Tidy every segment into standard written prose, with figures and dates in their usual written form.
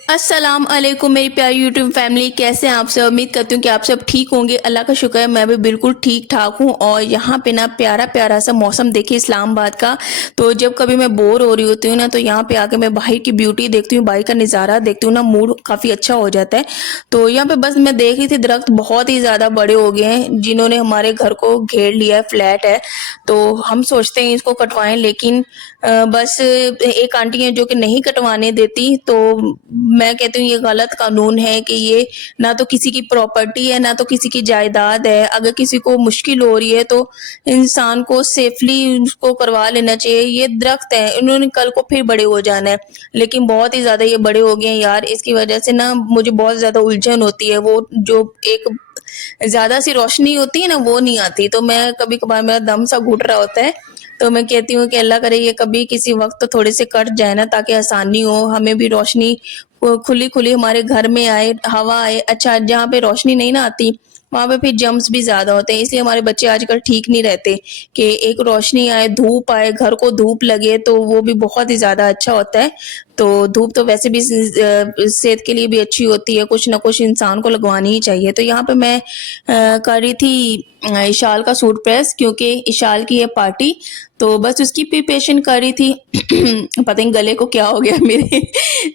अस्सलाम वालेकुम मेरी प्यारी यूट्यूब फैमिली, कैसे हैं आप सब। उम्मीद करती हूँ कि आप सब ठीक होंगे। अल्लाह का शुक्र है मैं भी बिल्कुल ठीक ठाक हूँ। और यहाँ पे ना प्यारा प्यारा सा मौसम देखिए इस्लामाबाद का। तो जब कभी मैं बोर हो रही होती हूँ ना, तो यहाँ पे आके मैं बाहर की ब्यूटी देखती हूँ, बाहर का नज़ारा देखती हूँ ना, मूड काफ़ी अच्छा हो जाता है। तो यहाँ पे बस मैं देख रही थी, दरख्त बहुत ही ज़्यादा बड़े हो गए हैं जिन्होंने हमारे घर को घेर लिया है, फ्लैट है। तो हम सोचते हैं इसको कटवाएं, लेकिन बस एक आंटी है जो कि नहीं कटवाने देती। तो मैं कहती हूँ ये गलत कानून है कि ये ना तो किसी की प्रॉपर्टी है, ना तो किसी की जायदाद है। अगर किसी को मुश्किल हो रही है तो इंसान को सेफली उसको करवा लेना चाहिए। ये दरख्त है, इन्होंने कल को फिर बड़े हो जाना है, लेकिन बहुत ही ज्यादा ये बड़े हो गए हैं यार। इसकी वजह से ना मुझे बहुत ज्यादा उलझन होती है। वो जो एक ज्यादा सी रोशनी होती है ना, वो नहीं आती। तो मैं कभी कभार, मेरा दम सा घुट रहा होता है, तो मैं कहती हूँ कि अल्लाह करे ये कभी किसी वक्त थोड़े से कट जाए ना, ताकि आसानी हो, हमें भी रोशनी खुली खुली हमारे घर में आए, हवा आए। अच्छा, जहाँ पे रोशनी नहीं ना आती वहां पे फिर जम्स भी ज्यादा होते हैं, इसलिए हमारे बच्चे आजकल ठीक नहीं रहते। कि एक रोशनी आए, धूप आए, घर को धूप लगे, तो वो भी बहुत ही ज्यादा अच्छा होता है। तो धूप तो वैसे भी सेहत के लिए भी अच्छी होती है, कुछ ना कुछ इंसान को लगवानी ही चाहिए। तो यहाँ पे मैं कर रही थी इशाल का सूट प्रेस, क्योंकि इशाल की है पार्टी। तो बस उसकी प्रिपरेशन कर रही थी। पता नहीं गले को क्या हो गया मेरे।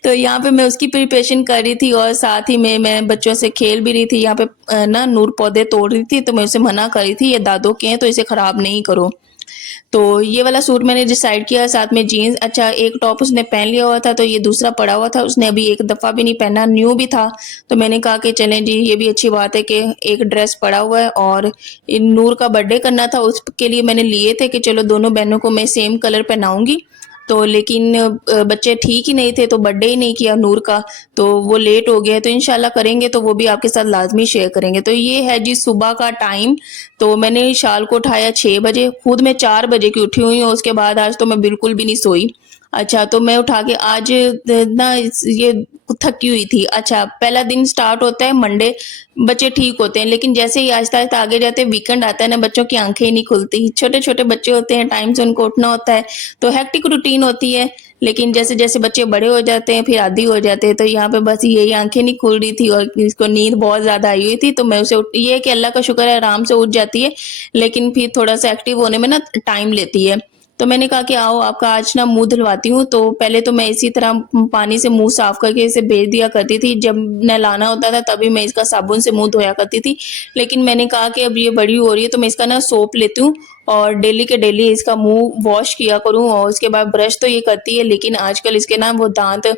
तो यहाँ पे मैं उसकी प्रिपरेशन कर रही थी, और साथ ही में मैं बच्चों से खेल भी रही थी। यहाँ पे ना नूर पौधे तोड़ रही थी, तो मैं उसे मना कर रही थी, ये दादों के हैं तो इसे खराब नहीं करो। तो ये वाला सूट मैंने डिसाइड किया, साथ में जीन्स। अच्छा, एक टॉप उसने पहन लिया हुआ था, तो ये दूसरा पड़ा हुआ था, उसने अभी एक दफा भी नहीं पहना, न्यू भी था। तो मैंने कहा कि चलें जी, ये भी अच्छी बात है कि एक ड्रेस पड़ा हुआ है। और इन नूर का बर्थडे करना था, उसके लिए मैंने लिए थे कि चलो दोनों बहनों को मैं सेम कलर पहनाऊंगी। तो लेकिन बच्चे ठीक ही नहीं थे, तो बर्थडे ही नहीं किया नूर का। तो वो लेट हो गया, तो इंशाल्लाह करेंगे तो वो भी आपके साथ लाजमी शेयर करेंगे। तो ये है जी सुबह का टाइम। तो मैंने शाल को उठाया 6 बजे, खुद मैं 4 बजे की उठी हुई हूँ। उसके बाद आज तो मैं बिल्कुल भी नहीं सोई। अच्छा, तो मैं उठा के आज ना ये थकी हुई थी। अच्छा, पहला दिन स्टार्ट होता है मंडे, बच्चे ठीक होते हैं, लेकिन जैसे ही आहिस्ता आहिस्ता आगे जाते हैं वीकेंड आता है ना, बच्चों की आंखें ही नहीं खुलती। छोटे छोटे बच्चे होते हैं, टाइम से उनको उठना होता है, तो हेक्टिक रूटीन होती है। लेकिन जैसे जैसे बच्चे बड़े हो जाते हैं फिर आदी हो जाते हैं। तो यहाँ पे बस यही आंखें नहीं खुल रही थी, और इसको नींद बहुत ज्यादा आई हुई थी। तो मैं उसे ये है कि अल्लाह का शुक्र है आराम से उठ जाती है, लेकिन फिर थोड़ा सा एक्टिव होने में ना टाइम लेती है। तो मैंने कहा कि आओ आपका आज ना मुंह धुलवाती हूँ। तो पहले तो मैं इसी तरह पानी से मुंह साफ करके इसे भेज दिया करती थी, जब नहलाना होता था तभी मैं इसका साबुन से मुंह धोया करती थी। लेकिन मैंने कहा कि अब ये बड़ी हो रही है, तो मैं इसका ना सोप लेती हूँ, और डेली के डेली इसका मुंह वॉश किया करूँ। और उसके बाद ब्रश तो ये करती है, लेकिन आजकल इसके ना वो दांत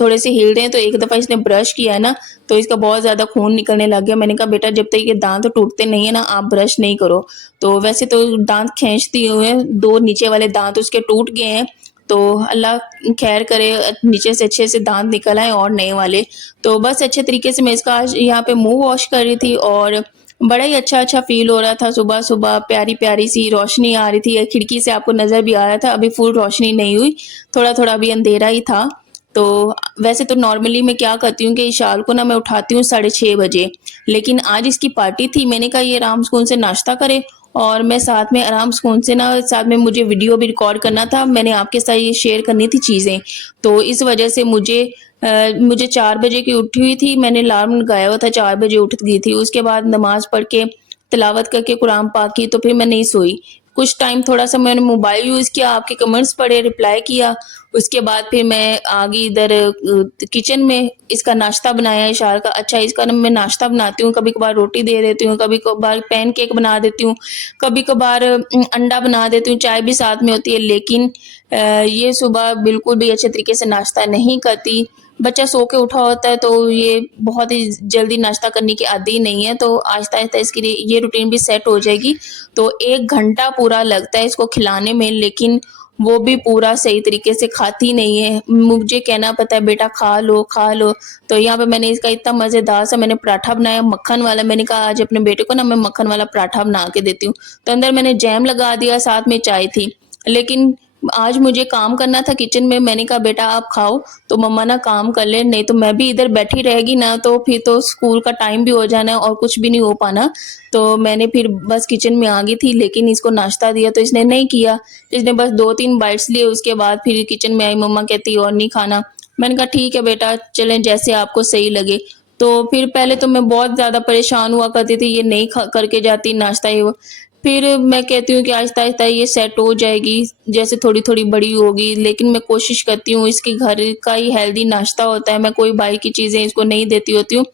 थोड़े से हिल रहे हैं। तो एक दफा इसने ब्रश किया है ना, तो इसका बहुत ज्यादा खून निकलने लग गया। मैंने कहा बेटा, जब तक ये दांत टूटते नहीं है ना, आप ब्रश नहीं करो। तो वैसे तो दांत खींचती हुए दो नीचे वाले दांत उसके टूट गए हैं। तो अल्लाह खैर करे, नीचे से अच्छे से दांत निकल आए और नए वाले। तो बस अच्छे तरीके से मैं इसका आज यहाँ पे मुंह वॉश कर रही थी, और बड़ा ही अच्छा अच्छा फील हो रहा था। सुबह सुबह प्यारी प्यारी सी रोशनी आ रही थी, खिड़की से आपको नजर भी आ रहा था। अभी फुल रोशनी नहीं हुई, थोड़ा थोड़ा अभी अंधेरा ही था। तो वैसे तो नॉर्मली मैं क्या करती हूँ कि इशाल को ना मैं उठाती हूँ 6:30 बजे, लेकिन आज इसकी पार्टी थी। मैंने कहा ये आराम सुकून से नाश्ता करे, और मैं साथ में आराम सुकून से ना, साथ में मुझे वीडियो भी रिकॉर्ड करना था, मैंने आपके साथ ये शेयर करनी थी चीज़ें। तो इस वजह से मुझे 4 बजे की उठी हुई थी, मैंने अलार्म लगाया हुआ था, 4 बजे उठ गई थी। उसके बाद नमाज पढ़ के तिलावत करके कुरान पाक की, तो फिर मैं नहीं सोई। कुछ टाइम थोड़ा सा मैंने मोबाइल यूज़ किया, आपके कमेंट्स पढ़े, रिप्लाई किया। उसके बाद फिर मैं आ गई इधर किचन में, इसका नाश्ता बनाया इशार का। अच्छा, इसका ना मैं नाश्ता बनाती हूँ, कभी कभार रोटी दे देती हूँ, कभी कभार पैन केक बना देती हूँ, कभी कभार अंडा बना देती हूँ, चाय भी साथ में होती है। लेकिन ये सुबह बिल्कुल भी अच्छे तरीके से नाश्ता नहीं करती। बच्चा सो के उठा होता है, तो ये बहुत ही जल्दी नाश्ता करने की आदी नहीं है। तो आहिस्ता आहिस्ता इसकी ये रूटीन भी सेट हो जाएगी। तो 1 घंटा पूरा लगता है इसको खिलाने में, लेकिन वो भी पूरा सही तरीके से खाती नहीं है। मुझे कहना पड़ता है बेटा खा लो खा लो। तो यहाँ पे मैंने इसका इतना मज़ेदार सा मैंने पराठा बनाया मक्खन वाला। मैंने कहा आज अपने बेटे को ना मैं मक्खन वाला पराठा बना के देती हूँ। तो अंदर मैंने जैम लगा दिया, साथ में चाय थी। लेकिन आज मुझे काम करना था किचन में, मैंने कहा बेटा आप खाओ, तो मम्मा ना काम कर ले, नहीं तो मैं भी इधर बैठी रहेगी ना, तो फिर तो स्कूल का टाइम भी हो जाना है और कुछ भी नहीं हो पाना। तो मैंने फिर बस किचन में आ गई थी, लेकिन इसको नाश्ता दिया तो इसने नहीं किया। इसने बस 2-3 बाइट्स लिए, उसके बाद फिर किचन में आई, मम्मा कहती और नहीं खाना। मैंने कहा ठीक है बेटा, चलें जैसे आपको सही लगे। तो फिर पहले तो मैं बहुत ज़्यादा परेशान हुआ करती थी, ये नहीं खा करके जाती नाश्ता ये वो। फिर मैं कहती हूँ कि आहिस्ता-आहिस्ता ये सेट हो जाएगी, जैसे थोड़ी-थोड़ी बड़ी होगी, लेकिन मैं कोशिश करती हूँ, इसके घर का ही हेल्दी नाश्ता होता है, मैं कोई बाहर की चीज़ें इसको नहीं देती होती हूँ।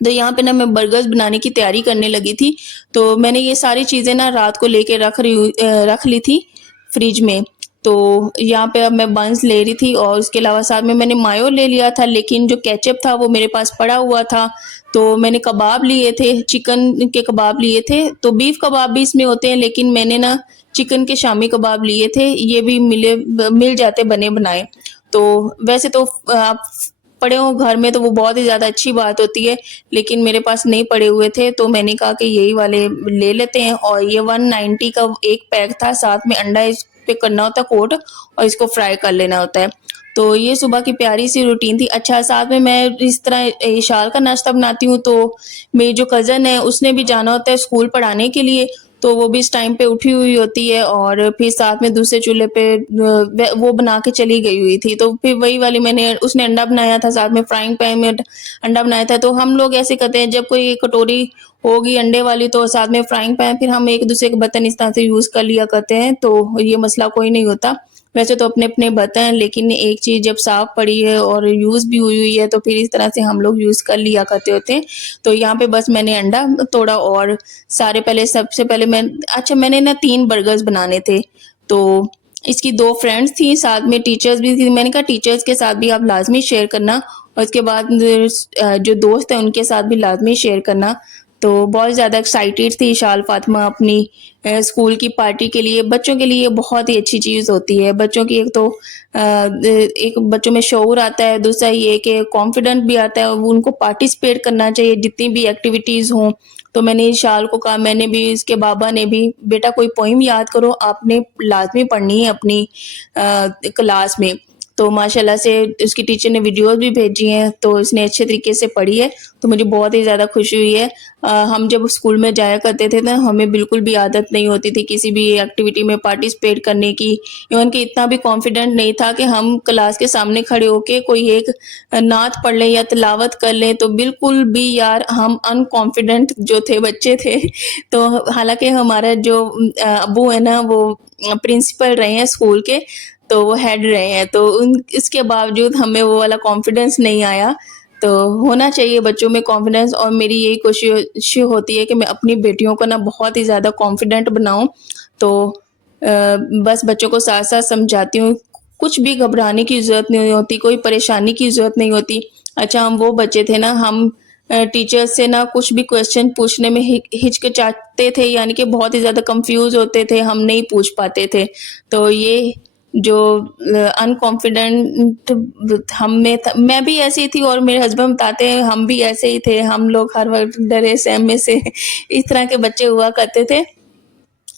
तो यहाँ पे ना मैं बर्गर्स बनाने की तैयारी करने लगी थी, तो मैंने ये सारी चीज़ें ना रात को लेके रख ली थी फ्रिज में। तो यहाँ पे अब मैं बन्स ले रही थी और उसके अलावा साथ में मैंने मायो ले लिया था, लेकिन जो केचअप था वो मेरे पास पड़ा हुआ था। तो मैंने कबाब लिए थे, चिकन के कबाब लिए थे, तो बीफ कबाब भी इसमें होते हैं, लेकिन मैंने ना चिकन के शामी कबाब लिए थे, ये भी मिल जाते बने बनाए। तो वैसे तो आप पड़े हों घर में तो वो बहुत ही ज़्यादा अच्छी बात होती है, लेकिन मेरे पास नहीं पड़े हुए थे, तो मैंने कहा कि यही वाले ले लेते हैं और ये 190 का एक पैक था, साथ में अंडा इस पे करना होता है कोट और इसको फ्राई कर लेना होता है। तो ये सुबह की प्यारी-सी रूटीन थी। अच्छा, साथ में मैं इस तरह इशाल का नाश्ता बनाती हूँ, तो मेरी जो कज़न है उसने भी जाना होता है स्कूल पढ़ाने के लिए, तो वो भी इस टाइम पे उठी हुई होती है और फिर साथ में दूसरे चूल्हे पे वो बना के चली गई हुई थी। तो फिर वही वाली मैंने उसने अंडा बनाया था, साथ में फ्राइंग पैन में अंडा बनाया था। तो हम लोग ऐसे करते हैं, जब कोई कटोरी होगी अंडे वाली तो साथ में फ्राइंग पैन, फिर हम एक-दूसरे के बर्तन इस तरह से यूज़ कर लिया करते हैं, तो ये मसला कोई नहीं होता। वैसे तो अपने-अपने बर्तन हैं, लेकिन एक चीज़ जब साफ़ पड़ी है और यूज़ भी हुई हुई है, तो फिर इस तरह से हम लोग यूज़ कर लिया करते होते हैं। तो यहाँ पे बस मैंने अंडा तोड़ा और सबसे पहले मैंने ना 3 बर्गर्स बनाने थे, तो इसकी 2 फ्रेंड्स थी, साथ में टीचर्स भी थी। मैंने कहा टीचर्स के साथ भी आप लाज़मी शेयर करना और उसके बाद जो दोस्त हैं उनके साथ भी लाज़मी शेयर करना। तो बहुत ज़्यादा एक्साइटेड थी शाल फ़ातिमा अपनी स्कूल की पार्टी के लिए। बच्चों के लिए बहुत ही अच्छी चीज़ होती है। बच्चों की एक बच्चों में शऊर आता है, दूसरा ये कि कॉन्फिडेंट भी आता है, वो उनको पार्टिसिपेट करना चाहिए जितनी भी एक्टिविटीज़ हों। तो मैंने इशाल को कहा, मैंने भी, इसके बाबा ने भी, बेटा कोई पोएम याद करो, आपने लाज़मी पढ़नी है अपनी क्लास में। तो माशाल्लाह से उसकी टीचर ने वीडियोज़ भी भेजी हैं, तो उसने अच्छे तरीके से पढ़ी है, तो मुझे बहुत ही ज़्यादा खुशी हुई है। हम जब स्कूल में जाया करते थे ना, हमें बिल्कुल भी आदत नहीं होती थी किसी भी एक्टिविटी में पार्टिसिपेट करने की, इवन कि इतना भी कॉन्फिडेंट नहीं था कि हम क्लास के सामने खड़े होके कोई एक नात पढ़ लें या तिलावत कर लें, तो बिल्कुल भी यार हम अनकॉन्फिडेंट जो थे बच्चे थे। तो हालाँकि हमारा जो अब्बू है ना, वो प्रिंसिपल रहे हैं स्कूल के, तो वो हेड रहे हैं, तो उन इसके बावजूद हमें वो वाला कॉन्फिडेंस नहीं आया। तो होना चाहिए बच्चों में कॉन्फिडेंस, और मेरी यही कोशिश होती है कि मैं अपनी बेटियों को ना बहुत ही ज़्यादा कॉन्फिडेंट बनाऊँ। तो बस बच्चों को साथ-साथ समझाती हूँ, कुछ भी घबराने की ज़रूरत नहीं होती, कोई परेशानी की ज़रूरत नहीं होती। अच्छा, हम वो बच्चे थे ना, हम टीचर्स से ना कुछ भी क्वेश्चन पूछने में हिचकिचाते थे, यानी कि बहुत ही ज़्यादा कन्फ्यूज़ होते थे, हम नहीं पूछ पाते थे। तो ये जो अनकॉन्फिडेंट हम में था, मैं भी ऐसी थी और मेरे हस्बैंड बताते हैं हम भी ऐसे ही थे, हम लोग हर वक़्त डरे सहमे से इस तरह के बच्चे हुआ करते थे।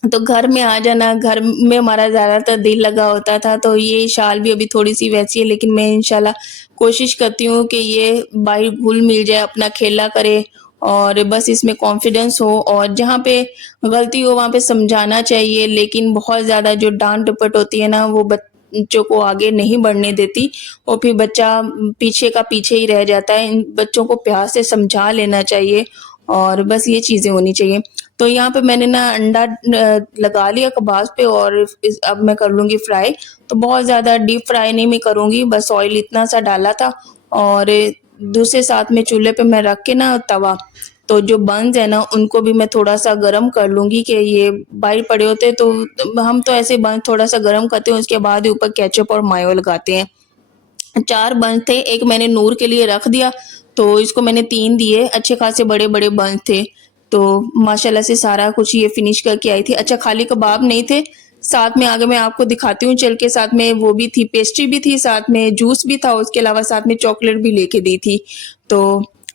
तो घर में आ जाना, घर में हमारा ज़्यादातर दिल लगा होता था, तो ये शाल भी अभी थोड़ी-सी वैसी है, लेकिन मैं इंशाल्लाह कोशिश करती हूँ कि ये बाहर घुल-मिल जाए, अपना खेला करे और बस इसमें कॉन्फिडेंस हो, और जहाँ पे गलती हो वहाँ पे समझाना चाहिए, लेकिन बहुत ज़्यादा जो डाँट-डपट होती है ना, वो बच्चों को आगे नहीं बढ़ने देती और फिर बच्चा पीछे का पीछे ही रह जाता है। इन बच्चों को प्यार से समझा लेना चाहिए और बस ये चीज़ें होनी चाहिए। तो यहाँ पे मैंने ना अंडा लगा लिया कबाब पे और अब मैं कर लूँगी फ्राई। तो बहुत ज़्यादा डीप फ्राई नहीं मैं करूँगी, बस ऑयल इतना सा डाला था और दूसरे साथ में चूल्हे पे मैं रख के ना तवा, तो जो बन्स है ना उनको भी मैं थोड़ा-सा गरम कर लूँगी कि ये बाहर पड़े होते हैं, तो हम तो ऐसे बन थोड़ा-सा गरम करते हैं, उसके बाद ही ऊपर केचअप और मायो लगाते हैं। 4 बंच थे, एक मैंने नूर के लिए रख दिया, तो इसको मैंने 3 दिए, अच्छे खासे बड़े-बड़े बंच थे। तो माशाल्लाह से सारा कुछ ये फिनिश करके आई थी। अच्छा, खाली कबाब नहीं थे, साथ में आगे मैं आपको दिखाती हूँ चल के, साथ में वो भी थी, पेस्ट्री भी थी, साथ में जूस भी था, उसके अलावा साथ में चॉकलेट भी लेके दी थी। तो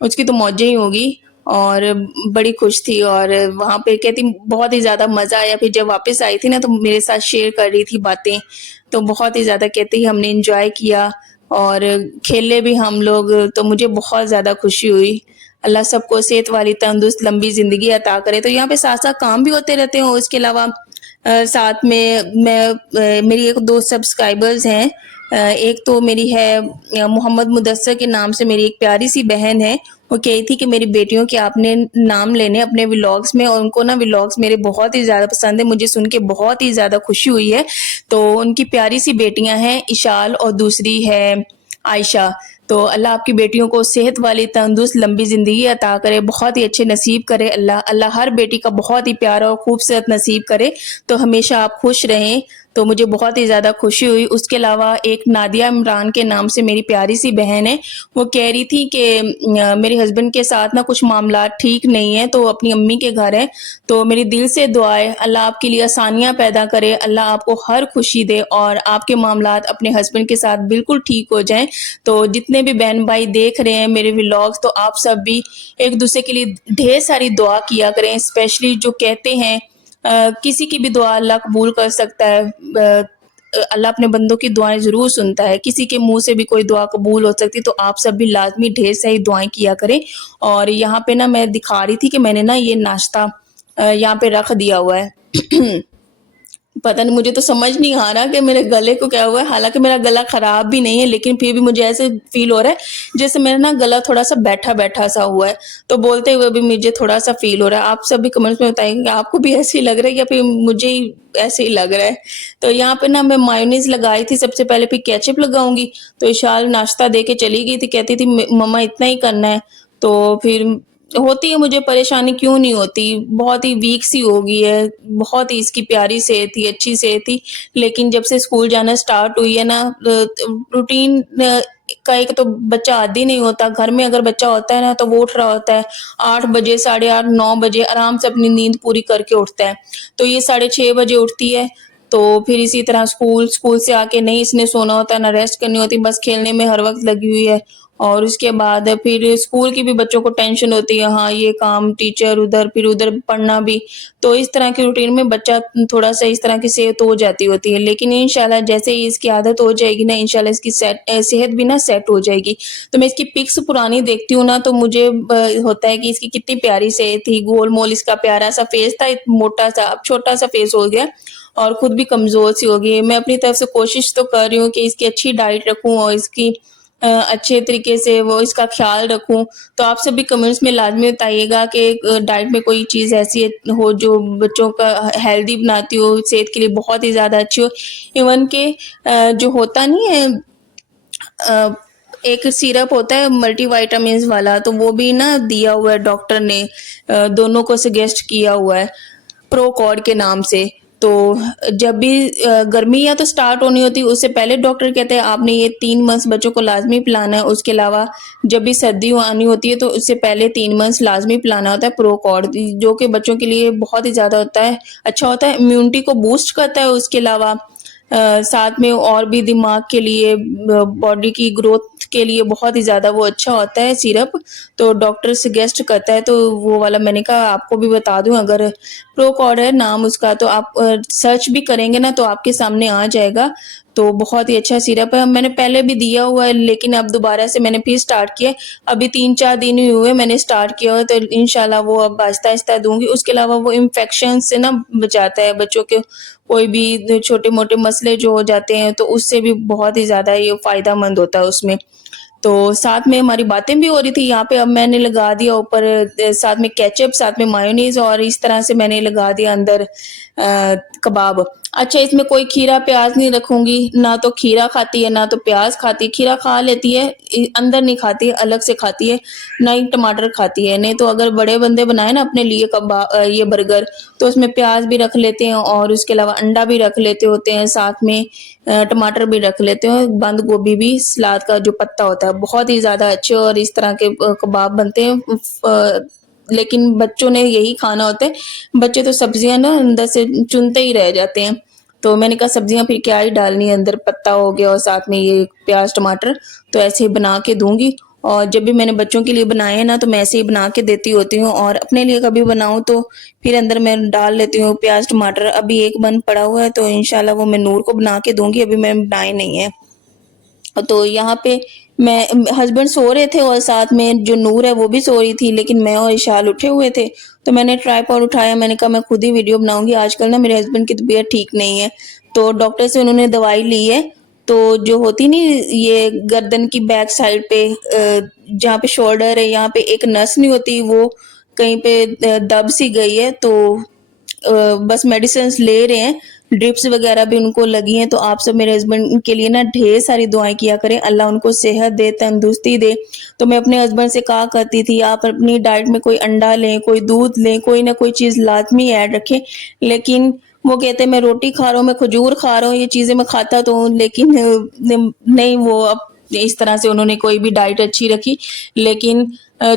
उसकी तो मौजें ही होगी और बड़ी खुश थी और वहाँ पे कहती बहुत ही ज़्यादा मज़ा आया। फिर जब वापस आई थी ना, तो मेरे साथ शेयर कर रही थी बातें, तो बहुत ही ज़्यादा कहती हमने एन्जॉय किया और खेले भी हम लोग, तो मुझे बहुत ज़्यादा खुशी हुई। अल्लाह सबको सेहत वाली तंदुरुस्त लंबी ज़िंदगी अता करे। तो यहाँ पे साथ-साथ काम भी होते रहते हैं और इसके अलावा साथ में मेरी 1-2 सब्सक्राइबर्स हैं, एक तो मेरी है मोहम्मद मुदस्सर के नाम से मेरी एक प्यारी सी बहन है। वो कही थी कि मेरी बेटियों के आपने नाम लेने अपने व्लॉग्स में, और उनको ना व्लॉग्स मेरे बहुत ही ज़्यादा पसंद है। मुझे सुन के बहुत ही ज़्यादा खुशी हुई है। तो उनकी प्यारी सी बेटियां हैं इशाल और दूसरी है आयशा। तो अल्लाह आपकी बेटियों को सेहत वाली तंदुरुस्त लंबी ज़िंदगी अता करे, बहुत ही अच्छे नसीब करे अल्लाह। अल्लाह हर बेटी का बहुत ही प्यारा और खूबसूरत नसीब करे, तो हमेशा आप खुश रहें। तो मुझे बहुत ही ज़्यादा खुशी हुई। उसके अलावा एक नादिया इमरान के नाम से मेरी प्यारी सी बहन है। वो कह रही थी कि मेरे हस्बैंड के साथ ना कुछ मामलात ठीक नहीं है, तो अपनी अम्मी के घर है। तो मेरी दिल से दुआ है अल्लाह आपके लिए आसानियाँ पैदा करे, अल्लाह आपको हर खुशी दे और आपके मामलात अपने हस्बैंड के साथ बिल्कुल ठीक हो जाएँ। तो जितने भी बहन भाई देख रहे हैं मेरे व्लॉग्स, तो आप सब भी एक दूसरे के लिए ढेर सारी दुआ किया करें। स्पेशली जो कहते हैं किसी की भी दुआ अल्लाह कबूल कर सकता है। अल्लाह अपने बंदों की दुआएं ज़रूर सुनता है। किसी के मुंह से भी कोई दुआ कबूल हो सकती है, तो आप सब भी लाज़मी ढेर सारी दुआएं किया करें। और यहाँ पे ना मैं दिखा रही थी कि मैंने ना ये नाश्ता यहाँ पे रख दिया हुआ है। पता नहीं, मुझे तो समझ नहीं आ रहा कि मेरे गले को क्या हुआ है। हालाँकि मेरा गला ख़राब भी नहीं है, लेकिन फिर भी मुझे ऐसे फ़ील हो रहा है जैसे मेरा ना गला थोड़ा-सा बैठा-बैठा सा हुआ है। तो बोलते हुए भी मुझे थोड़ा-सा फ़ील हो रहा है। आप सब भी कमेंट्स में बताइए कि आपको भी ऐसे ही लग रहा है या फिर मुझे ही ऐसे ही लग रहा है। तो यहाँ पे ना मैं मायोनीज़ लगाई थी सबसे पहले, फिर केचअप लगाऊँगी। तो इशाल नाश्ता दे के चली गई थी, कहती थी मम्मा इतना ही करना है। तो फिर होती है मुझे परेशानी, क्यों नहीं होती, बहुत ही वीक सी हो गई है, बहुत ही इसकी प्यारी सेहत थी, अच्छी सेहत थी, लेकिन जब से स्कूल जाना स्टार्ट हुई है ना रूटीन का एक तो बच्चा आदी नहीं होता। घर में अगर बच्चा होता है ना तो वो उठ रहा होता है 8 बजे, साढ़े 8, 9 बजे आराम से अपनी नींद पूरी करके उठता है। तो ये साढ़े 6 बजे उठती है, तो फिर इसी तरह स्कूल से आके नहीं इसने सोना होता, ना रेस्ट करनी होती, बस खेलने में हर वक़्त लगी हुई है। और उसके बाद फिर स्कूल की भी बच्चों को टेंशन होती है, हाँ, ये काम टीचर उधर, फिर उधर पढ़ना भी। तो इस तरह की रूटीन में बच्चा थोड़ा-सा इस तरह की सेहत हो जाती होती है। लेकिन इंशाल्लाह जैसे ही इसकी आदत हो जाएगी ना, इंशाल्लाह इसकी सेहत भी ना सेट हो जाएगी। तो मैं इसकी पिक्स पुरानी देखती हूँ ना, तो मुझे होता है कि इसकी कितनी प्यारी सेहत थी, गोल-मोल इसका प्यारा-सा फेस था, मोटा-सा, अब छोटा-सा फेस हो गया और खुद भी कमज़ोर सी हो गई है। मैं अपनी तरफ से कोशिश तो कर रही हूँ कि इसकी अच्छी डाइट रखूँ और इसकी अच्छे तरीके से वो इसका ख़्याल रखूँ। तो आप सभी कमेंट्स में लाज़मी बताइएगा कि डाइट में कोई चीज़ ऐसी हो जो बच्चों का हेल्दी बनाती हो, सेहत के लिए बहुत ही ज़्यादा अच्छी हो। इवन कि जो होता नहीं है अ, एक सिरप होता है मल्टीविटामिन्स वाला, तो वो भी ना दिया हुआ है डॉक्टर ने, दोनों को सजेस्ट किया हुआ है प्रोकॉर्ड के नाम से। तो जब भी गर्मियाँ तो स्टार्ट होनी होती है उससे पहले डॉक्टर कहते हैं आपने ये 3 मंथ्स बच्चों को लाज़मी पिलाना है। उसके अलावा जब भी सर्दी आनी होती है तो उससे पहले 3 मंथ्स लाज़मी पिलाना होता है प्रोकॉर्ड, जो कि बच्चों के लिए बहुत ही ज़्यादा होता है, अच्छा होता है, इम्यूनिटी को बूस्ट करता है। उसके अलावा साथ में और भी दिमाग के लिए, बॉडी की ग्रोथ के लिए बहुत ही ज़्यादा वो अच्छा होता है सिरप। तो डॉक्टर सजेस्ट करता है, तो वो वाला मैंने कहा आपको भी बता दूँ, अगर प्रोकॉर्ड है नाम उसका, तो आप सर्च भी करेंगे ना तो आपके सामने आ जाएगा। तो बहुत ही अच्छा सिरप है, मैंने पहले भी दिया हुआ है लेकिन अब दोबारा से मैंने फिर स्टार्ट किया है। अभी 3-4 दिन ही हुए मैंने स्टार्ट किया हुआ है, तो इंशाल्लाह वो अब आहिस्ता-आहिस्ता दूँगी। उसके अलावा वो इन्फेक्शन से ना बचाता है बच्चों के, कोई भी छोटे-मोटे मसले जो हो जाते हैं तो उससे भी बहुत ही ज़्यादा ये फ़ायदेमंद होता है उसमें। तो साथ में हमारी बातें भी हो रही थी यहाँ पे, अब मैंने लगा दिया ऊपर साथ में केचअप, साथ में मायोनीज़, और इस तरह से मैंने लगा दिया अंदर कबाब। अच्छा, इसमें कोई खीरा प्याज़ नहीं रखूँगी, ना तो खीरा खाती है, ना तो प्याज़ खाती है। खीरा खा लेती है, अंदर नहीं खाती है, अलग से खाती है, ना ही टमाटर खाती है। नहीं तो अगर बड़े बंदे बनाए ना अपने लिए ये बर्गर, तो उसमें प्याज़ भी रख लेते हैं और उसके अलावा अंडा भी रख लेते होते हैं, साथ में टमाटर भी रख लेते हैं, बंद गोभी भी, सलाद का जो पत्ता होता है, बहुत ही ज़्यादा अच्छे और इस तरह के कबाब बनते हैं। लेकिन बच्चों ने यही खाना होता है, बच्चे तो सब्जियां ना अंदर से चुनते ही रह जाते हैं। तो मैंने कहा सब्जियां फिर क्या ही डालनी है, अंदर पत्ता हो गया और साथ में ये प्याज टमाटर, तो ऐसे ही बना के दूंगी। और जब भी मैंने बच्चों के लिए बनाए हैं ना तो मैं ऐसे ही बना के देती होती हूँ, और अपने लिए कभी बनाऊँ तो फिर अंदर मैं डाल लेती हूँ प्याज टमाटर। अभी एक बन पड़ा हुआ है तो इंशाल्लाह वो मैं नूर को बना के दूंगी, अभी मैंने बनाए नहीं है। तो यहाँ पे मैं हस्बैंड सो रहे थे और साथ में जो नूर है वो भी सो रही थी, लेकिन मैं और इशाल उठे हुए थे। तो मैंने ट्राइपॉड उठाया, मैंने कहा मैं खुद ही वीडियो बनाऊंगी, आजकल ना मेरे हस्बैंड की तबीयत ठीक नहीं है। तो डॉक्टर से उन्होंने दवाई ली है तो जो होती नहीं ये गर्दन की बैक साइड पे जहाँ पे शोल्डर है यहाँ पे एक नस नहीं होती वो कहीं पे दब सी गई है तो बस मेडिसिन्स ले रहे हैं, ड्रिप्स वगैरह भी उनको लगी हैं। तो आप सब मेरे हस्बैंड के लिए ना ढेर सारी दुआएं किया करें, अल्लाह उनको सेहत दे, तंदुरुस्ती दे। तो मैं अपने हस्बैंड से कहा करती थी आप अपनी डाइट में कोई अंडा लें, कोई दूध लें, कोई ना कोई चीज़ लाजमी ऐड रखें। लेकिन वो कहते हैं मैं रोटी खा रहा हूँ, मैं खजूर खा रहा हूँ, ये चीज़ें मैं खाता तो हूँ, लेकिन नहीं वो अब इस तरह से उन्होंने कोई भी डाइट अच्छी रखी। लेकिन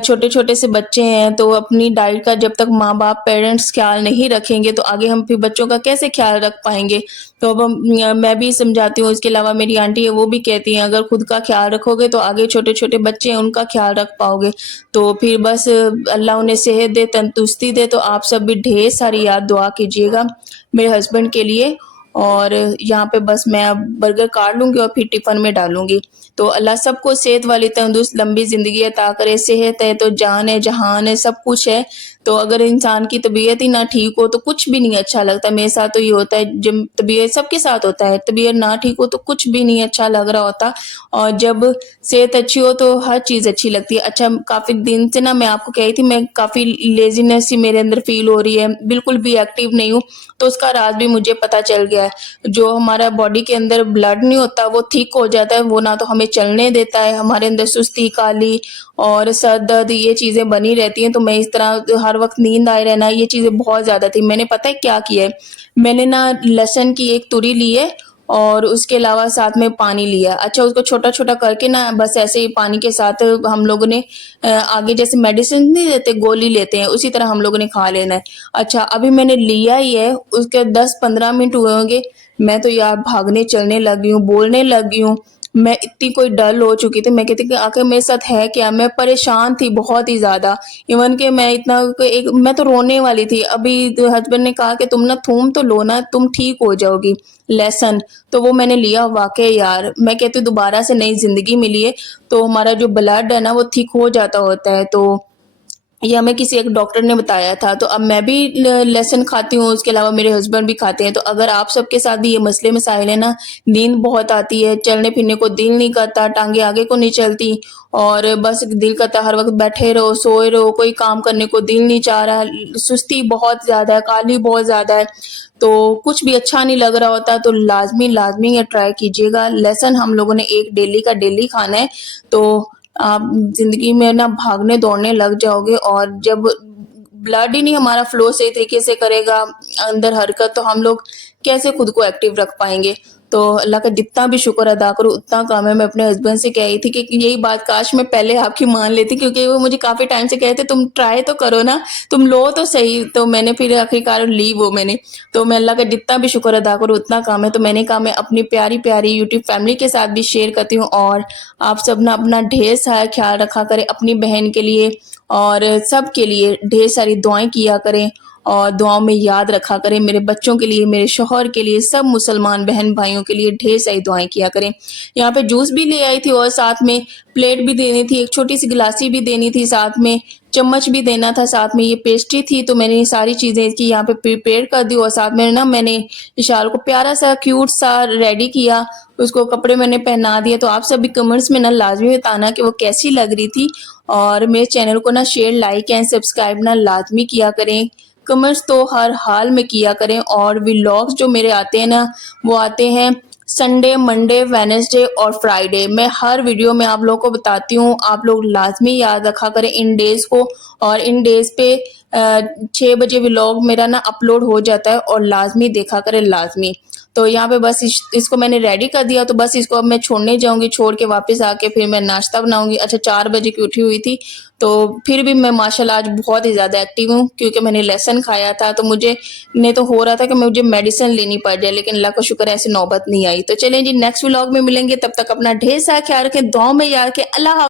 छोटे-छोटे से बच्चे हैं तो अपनी डाइट का जब तक माँ-बाप पेरेंट्स ख्याल नहीं रखेंगे तो आगे हम फिर बच्चों का कैसे ख्याल रख पाएँगे? तो अब मैं भी समझाती हूँ, इसके अलावा मेरी आंटी है वो भी कहती हैं अगर खुद का ख्याल रखोगे तो आगे छोटे-छोटे बच्चे हैं उनका ख्याल रख पाओगे। तो फिर बस अल्लाह उन्हें सेहत दे, तंदुरुस्ती दे। तो आप सब भी ढेर सारी याद दुआ कीजिएगा मेरे हस्बैंड के लिए। और यहाँ पे बस मैं अब बर्गर काट लूँगी और फिर टिफ़िन में डालूँगी। तो अल्लाह सबको सेहत वाली तंदुरुस्त लंबी ज़िंदगी अता करे। सेहत है तो जान है, जहान है, सब कुछ है। तो अगर इंसान की तबीयत ही ना ठीक हो तो कुछ भी नहीं अच्छा लगता। मेरे साथ तो ये होता है जब तबीयत सबके साथ होता है, तबीयत ना ठीक हो तो कुछ भी नहीं अच्छा लग रहा होता और जब सेहत अच्छी हो तो हर चीज़ अच्छी लगती है। अच्छा काफ़ी दिन से ना मैं आपको कह रही थी मैं काफ़ी लेज़ीनेस सी मेरे अंदर फ़ील हो रही है, बिल्कुल भी एक्टिव नहीं हूँ। तो उसका राज भी मुझे पता चल गया है। जो हमारा बॉडी के अंदर ब्लड नहीं होता वो थिक हो जाता है, वो ना तो हमें चलने देता है, हमारे अंदर सुस्ती, काली और सर दर्द ये चीज़ें बनी रहती हैं। तो मैं इस तरह हर वक़्त नींद आए रहना ये चीज़ें बहुत ज़्यादा थी। मैंने पता है क्या किया है? मैंने ना लहसुन की एक तुरी ली है और उसके अलावा साथ में पानी लिया। अच्छा उसको छोटा-छोटा करके ना बस ऐसे ही पानी के साथ हम लोगों ने आगे जैसे मेडिसिन नहीं देते, गोली लेते हैं, उसी तरह हम लोगों ने खा लेना है। अच्छा अभी मैंने लिया ही है, उसके 10-15 मिनट हुए होंगे, मैं तो यार भागने चलने लगी हूँ, बोलने लगी हूँ। मैं इतनी कोई डल हो चुकी थी, मैं कहती कि आखिर मेरे साथ है क्या? मैं परेशान थी बहुत ही ज़्यादा। इवन कि मैं इतना मैं तो रोने वाली थी। अभी हस्बैंड ने कहा कि तुम ना थूम तो लो ना, तुम ठीक हो जाओगी। लहसुन, तो वो मैंने लिया वाक़ई यार, मैं कहती हूँ दोबारा से नई ज़िंदगी मिली है, तो हमारा जो ब्लड है ना वो थिक हो जाता होता है। तो ये हमें किसी एक डॉक्टर ने बताया था, तो अब मैं भी लहसुन खाती हूँ, उसके अलावा मेरे हस्बैंड भी खाते हैं। तो अगर आप सबके साथ भी ये मसले मसाइल हैं ना, नींद बहुत आती है, चलने-फिरने को दिल नहीं करता, टाँगें आगे को नहीं चलती और बस दिल करता है हर वक़्त बैठे रहो, सोए रहो, कोई काम करने को दिल नहीं चाह रहा, सुस्ती बहुत ज़्यादा है, काहली बहुत ज़्यादा है, तो कुछ भी अच्छा नहीं लग रहा होता, तो लाज़मी ये ट्राई कीजिएगा। लहसुन हम लोगों ने एक डेली का डेली खाना है, तो आप ज़िंदगी में ना भागने-दौड़ने लग जाओगे और जब ब्लड ही नहीं हमारा फ्लो सही तरीके से करेगा अंदर हरकत, तो हम लोग कैसे खुद को एक्टिव रख पाएँगे? तो अल्लाह का जितना भी शुक्र अदा करूँ उतना कम है। मैं अपने हस्बैंड से कह रही थी कि यही बात काश मैं पहले आपकी मान लेती क्योंकि वो मुझे काफ़ी टाइम से कह रहे थे तुम ट्राई तो करो ना, तुम लो तो सही। तो मैंने फिर आखिरकार ली वो मैंने। तो मैं अल्लाह का जितना भी शुक्र अदा करूँ उतना कम है। तो मैंने कहा मैं अपनी प्यारी-प्यारी यूट्यूब फैमिली के साथ भी शेयर करती हूँ और आप सब ना अपना ढेर सारा ख्याल रखा करें अपनी बहन के लिए और सबके लिए ढेर सारी दुआएँ किया करें और दुआओं में याद रखा करें। मेरे बच्चों के लिए, मेरे शौहर के लिए, सब मुसलमान बहन-भाइयों के लिए ढेर सारी दुआएँ किया करें। यहाँ पे जूस भी ले आई थी और साथ में प्लेट भी देनी थी, एक छोटी-सी गिलासी भी देनी थी साथ में, चम्मच भी देना था साथ में, ये पेस्ट्री थी तो मैंने ये सारी चीज़ें इसकी यहाँ पे प्रिपेयर कर दी और साथ में ना मैंने इशाल को प्यारा-सा क्यूट-सा रेडी किया, उसको कपड़े मैंने पहना दिए। तो आप सभी कमेंट्स में ना लाज़मी बताना कि वो कैसी लग रही थी और मेरे चैनल को ना शेयर, लाइक एंड सब्सक्राइब ना लाज़मी किया करें। कमेंट्स तो हर हाल में किया करें और व्लॉग्स जो मेरे आते हैं ना, वो आते हैं संडे, मंडे, वेडनेसडे और फ्राइडे। मैं हर वीडियो में आप लोगों को बताती हूँ, आप लोग लाज़मी याद रखा करें इन डेज़ को और इन डेज़ पे 6 बजे व्लॉग मेरा ना अपलोड हो जाता है और लाज़मी देखा करें, लाज़मी। तो यहाँ पे बस इसको मैंने रेडी कर दिया तो बस इसको अब मैं छोड़ने जाऊँगी, छोड़ के वापस आके फिर मैं नाश्ता बनाऊँगी। अच्छा 4 बजे की उठी हुई थी, तो फिर भी मैं माशाल्लाह आज बहुत ही ज़्यादा एक्टिव हूँ क्योंकि मैंने लहसुन खाया था, तो मुझे नहीं तो हो रहा था कि मुझे मेडिसिन लेनी पड़ जाए, लेकिन अल्लाह का शुक्र है ऐसी नौबत नहीं आई। तो चलें जी नेक्स्ट व्लॉग में मिलेंगे, तब तक अपना ढेर सारा ख्याल रखें, दुआओं में याद रखें। अल्लाह